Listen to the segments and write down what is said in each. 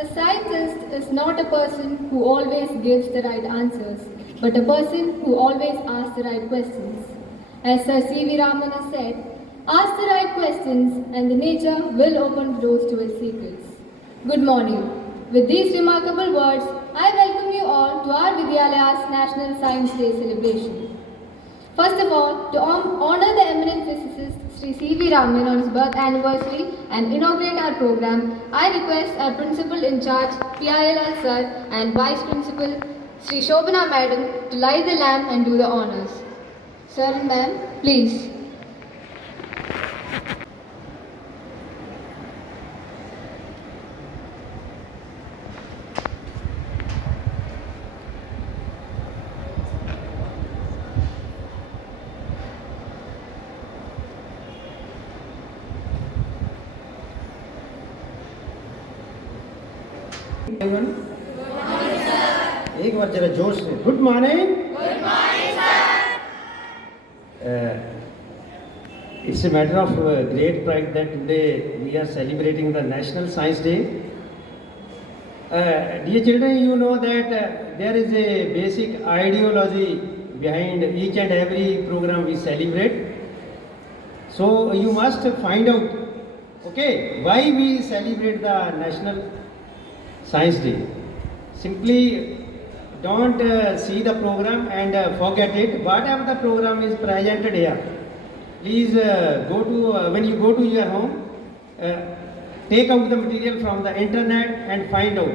A scientist is not a person who always gives the right answers, but a person who always asks the right questions. As Sir C.V. Raman has said, ask the right questions and the nature will open doors to its secrets. Good morning. With these remarkable words, I welcome you all to our Vidyalaya's National Science Day celebration. First of all, to honor the eminent physicist Sri C.V. Raman on his birth anniversary and inaugurate our program, I request our Principal in charge, PILR Sir, and Vice Principal Sri Shobana Madam to light the lamp and do the honors. Sir and Ma'am, please. एक बार जरा जोश से good morning it's a matter of great pride that today we are celebrating the National Science Day. Dear children, you know that there is a basic ideology behind each and every program we celebrate. So you must find out, okay, why we celebrate the National Science Day. Simply don't see the program and forget it. Whatever the program is presented here, please go to when you go to your home, take out the material from the internet and find out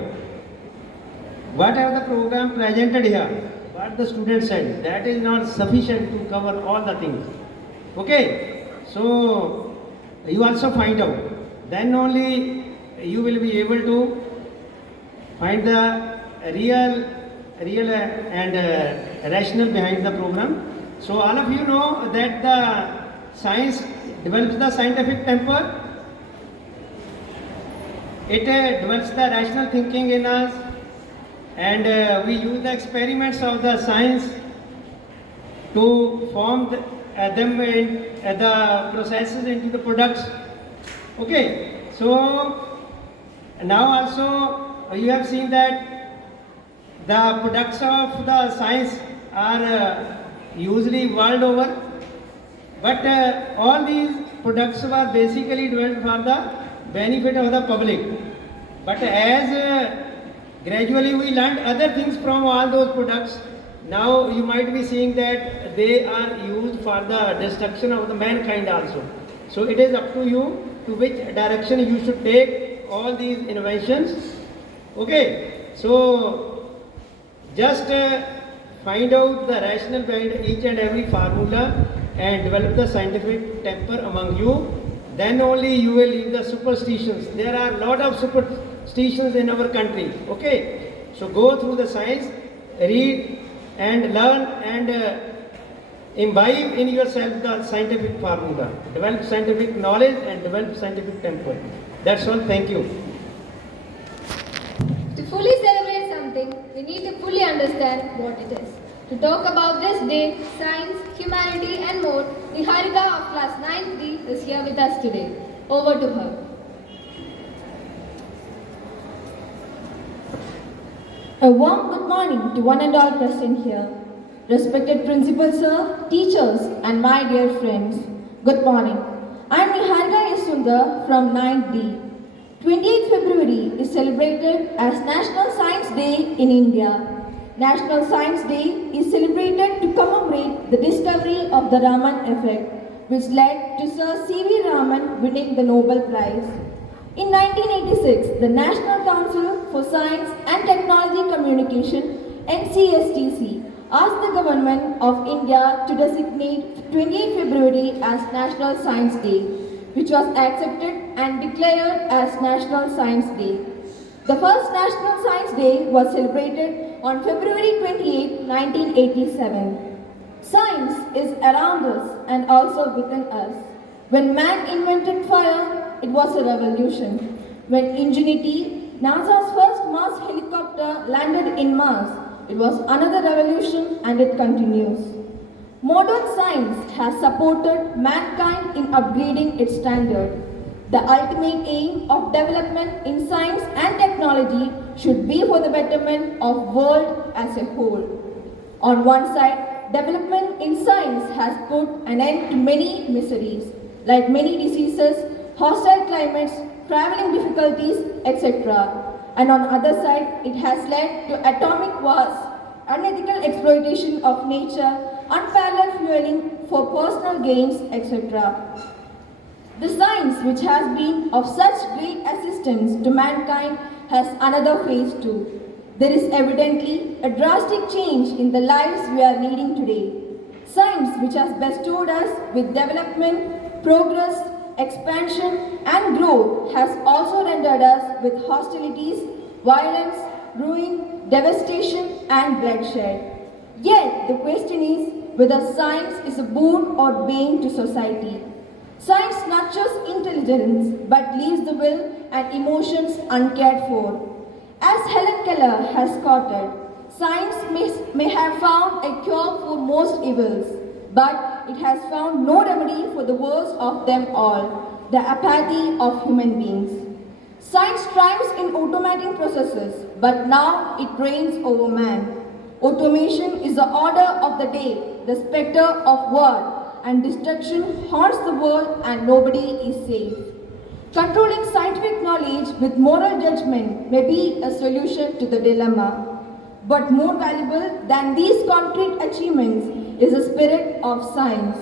whatever the program presented here, what the student said, that is not sufficient to cover all the things. Okay, so you also find out, then only you will be able to find the real and rational behind the program. So all of you know that the science develops the scientific temper. It develops the rational thinking in us, and we use the experiments of the science to form them in the processes into the products. Okay, so now also you have seen that the products of the science are usually world over, but all these products were basically developed for the benefit of the public. But as gradually we learned other things from all those products, now you might be seeing that they are used for the destruction of the mankind also. So it is up to you to which direction you should take all these inventions. Okay, so just find out the rationale behind each and every formula and develop the scientific temper among you. Then only you will leave the superstitions. There are a lot of superstitions in our country. Okay, so go through the science, read and learn and imbibe in yourself the scientific formula. Develop scientific knowledge and develop scientific temper. That's all. Thank you. To fully celebrate something, we need to fully understand what it is. To talk about this day, science, humanity and more, Niharika of class 9D is here with us today. Over to her. A warm good morning to one and all present here. Respected Principal Sir, teachers and my dear friends, good morning. I am Niharika Yasunda from 9D. 28th February is celebrated as National Science Day in India. National Science Day is celebrated to commemorate the discovery of the Raman effect, which led to Sir C.V. Raman winning the Nobel Prize. In 1986, the National Council for Science and Technology Communication, NCSTC, asked the Government of India to designate 28 February as National Science Day, which was accepted and declared as National Science Day. The first National Science Day was celebrated on February 28, 1987. Science is around us and also within us. When man invented fire, it was a revolution. When Ingenuity, NASA's first Mars helicopter, landed in Mars, it was another revolution and it continues. Modern science has supported mankind in upgrading its standard. The ultimate aim of development in science and technology should be for the betterment of world as a whole. On one side, development in science has put an end to many miseries, like many diseases, hostile climates, traveling difficulties, etc. And on the other side, it has led to atomic wars, unethical exploitation of nature, unparalleled fueling for personal gains, etc. The science, which has been of such great assistance to mankind, has another phase too. There is evidently a drastic change in the lives we are leading today. Science, which has bestowed us with development, progress, expansion, and growth, has also rendered us with hostilities, violence, ruin, devastation, and bloodshed. Yet, the question is whether science is a boon or bane to society. Science nurtures intelligence but leaves the will and emotions uncared for. As Helen Keller has quoted, science may have found a cure for most evils, but it has found no remedy for the worst of them all, the apathy of human beings. Science strives in automating processes, but now it reigns over man. Automation is the order of the day, the spectre of war, and destruction haunts the world and nobody is safe. Controlling scientific knowledge with moral judgment may be a solution to the dilemma. But more valuable than these concrete achievements is the spirit of science.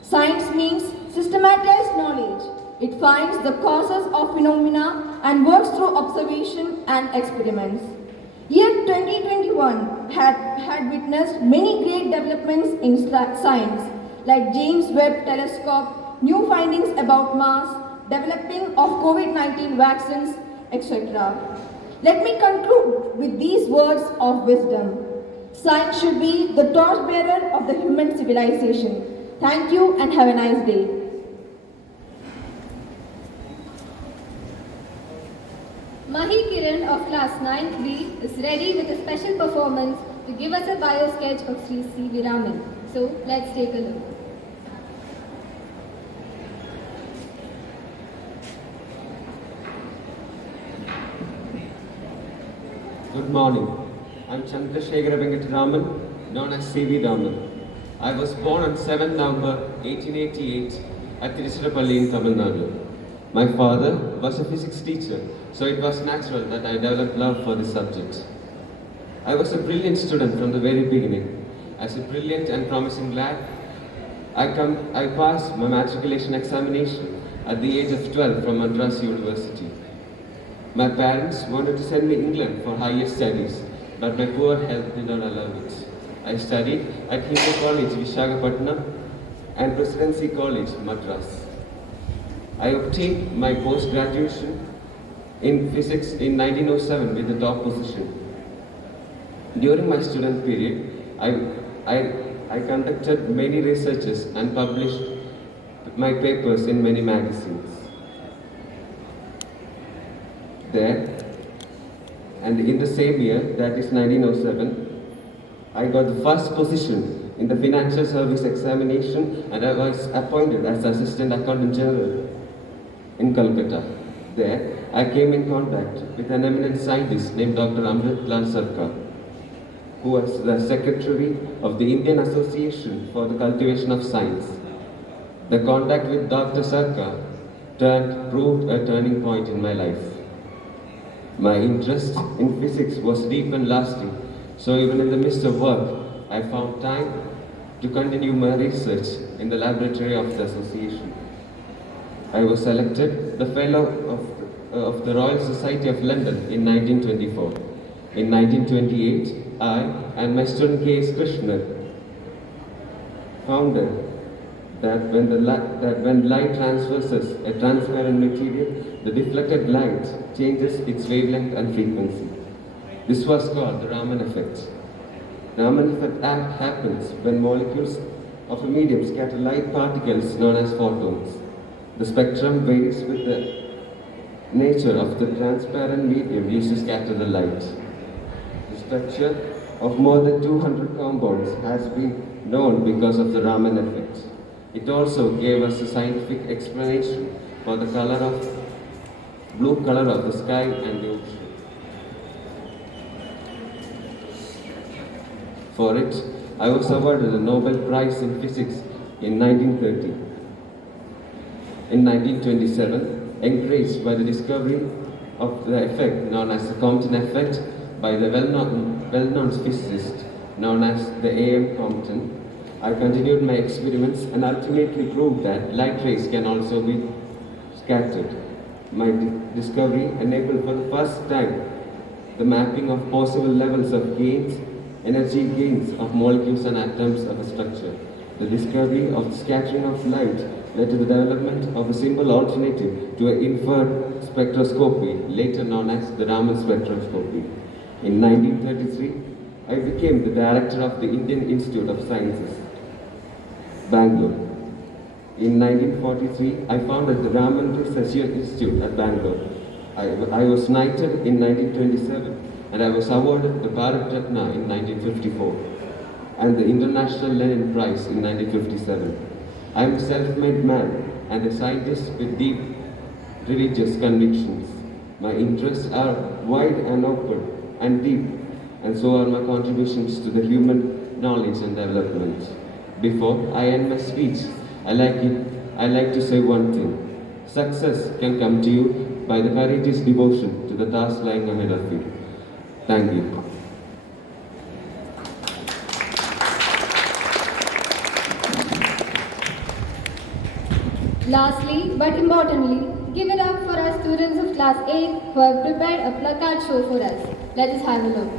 Science means systematized knowledge. It finds the causes of phenomena and works through observation and experiments. Yet 2021 had witnessed many great developments in science, like James Webb Telescope, new findings about Mars, developing of COVID-19 vaccines, etc. Let me conclude with these words of wisdom. Science should be the torchbearer of the human civilization. Thank you and have a nice day. Mahi Kiran of class 9-3 is ready with a special performance to give us a bio sketch of Sri C.V. Raman. So let's take a look. Good morning. I'm Chandrasekhara Venkataraman, known as C.V. Raman. I was born on 7 November 1888 at Tiruchirappalli in Tamil Nadu. My father was a physics teacher, so it was natural that I developed love for this subject. I was a brilliant student from the very beginning. As a brilliant and promising lad, I passed my matriculation examination at the age of 12 from Madras University. My parents wanted to send me England for higher studies, but my poor health did not allow it. I studied at Hindu College, Visakhapatnam, and Presidency College, Madras. I obtained my post-graduation in physics in 1907 with the top position. During my student period, I conducted many researches and published my papers in many magazines. There, and in the same year, that is 1907, I got the first position in the Financial Service Examination and I was appointed as Assistant Accountant General in Calcutta. There, I came in contact with an eminent scientist named Dr. Amrit Lal Sarkar, who was the Secretary of the Indian Association for the Cultivation of Science. The contact with Dr. Sarkar proved a turning point in my life. My interest in physics was deep and lasting, so even in the midst of work, I found time to continue my research in the laboratory of the association. I was selected the Fellow of the Royal Society of London in 1924. In 1928, I and my student K.S. Krishnan found that when light transverses a transparent material, the deflected light changes its wavelength and frequency. This was called the Raman effect. The Raman effect happens when molecules of a medium scatter light particles known as photons. The spectrum varies with the nature of the transparent medium used to scatter the light. The structure of more than 200 compounds has been known because of the Raman effect. It also gave us a scientific explanation for the blue color of the sky and the ocean. For it, I was awarded the Nobel Prize in Physics in 1930. In 1927, encouraged by the discovery of the effect known as the Compton effect by the well-known physicist known as the A.M. Compton, I continued my experiments and ultimately proved that light rays can also be scattered. My discovery enabled for the first time the mapping of possible levels of energy gains of molecules and atoms of a structure. The discovery of the scattering of light led to the development of a simple alternative to an inferred spectroscopy, later known as the Raman spectroscopy. In 1933, I became the director of the Indian Institute of Sciences, Bangalore. In 1943, I founded the Raman Research Institute at Bangalore. I was knighted in 1927 and I was awarded the Bharat Ratna in 1954 and the International Lenin Prize in 1957. I am a self-made man and a scientist with deep religious convictions. My interests are wide and open and deep, and so are my contributions to the human knowledge and development. Before I end my speech, I like to say one thing. Success can come to you by the courageous devotion to the task lying ahead of you. Thank you. Lastly, but importantly, give it up for our students of Class 8 who have prepared a placard show for us. Let us have a look.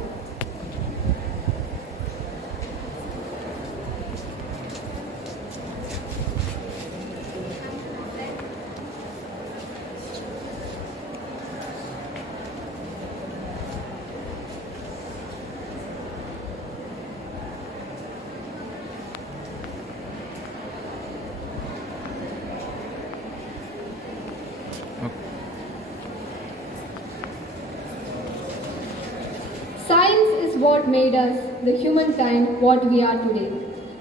Science is what made us, the humankind, what we are today.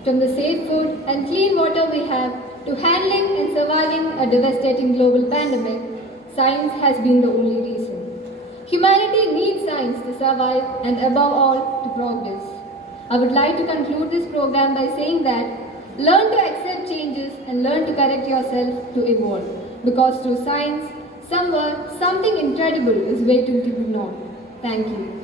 From the safe food and clean water we have to handling and surviving a devastating global pandemic, science has been the only reason. Humanity needs science to survive and above all to progress. I would like to conclude this program by saying that learn to accept changes and learn to correct yourself to evolve. Because through science, somewhere, something incredible is waiting to be known. Thank you.